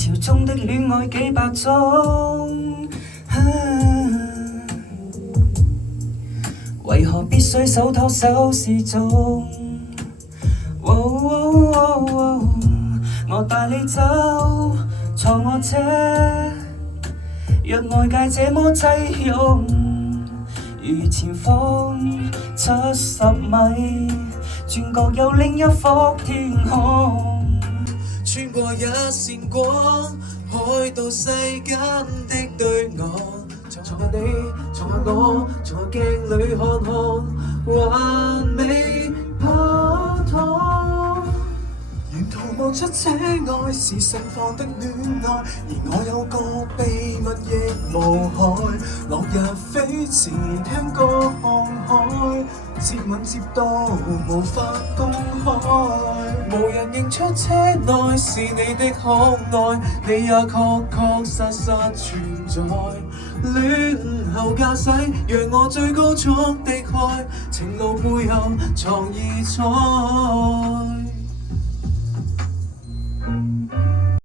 潮中的戀愛幾百種，為何必須手拖手示眾？我帶你走，坐我車，若外界這麼擠擁，如前方70米，轉角有另一幅天空，穿過一線光，開到世間的對岸。坐下你，坐下我，從鏡裏看看，還未泡湯。沿途望出這愛是盛放的戀愛，而我有個秘密亦無害。落日飛前聽歌看海，接吻接到無法公開，無人認出車內是你的可愛，你也確確實實存在。戀後駕駛，讓我最高速的開，情路背後藏異彩。